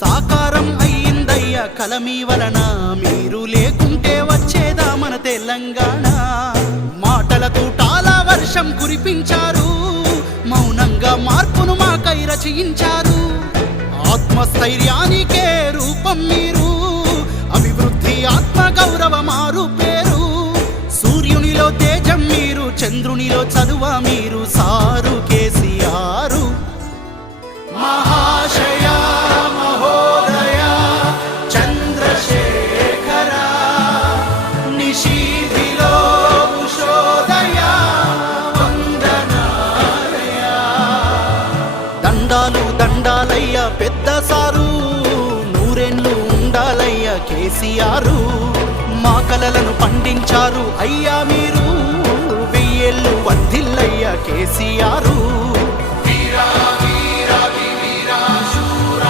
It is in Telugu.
సాకారం అయ్యిందయ్య కలమీ వలన, మీరు లేకుంటే వచ్చేదా మన తెలంగాణ. మాటల తూటాల వర్షం కురిపించారు, మౌనంగా మార్పును మాకై రచయించారు. ఆత్మస్థైర్యానికే రూపం మీరు, అభివృద్ధి ఆత్మ గౌరవ మారు పేరు. సూర్యునిలో తేజం మీరు, చంద్రునిలో చదువ మీరు, సారు కేసీఆర్. మహాశయ మహోదయ చంద్రశేఖర, నిశీధిలో ఉషోదయ వందనాలయ. దండాలు దండాలయ్య పెద్ద సారు, నూరేళ్ళు ఉండాలయ్య కేసీఆర్. మా కలలను పండించారు అయ్యా మీరు, వెయ్యేళ్ళు వర్ధిల్లయ్య కేసీఆర్.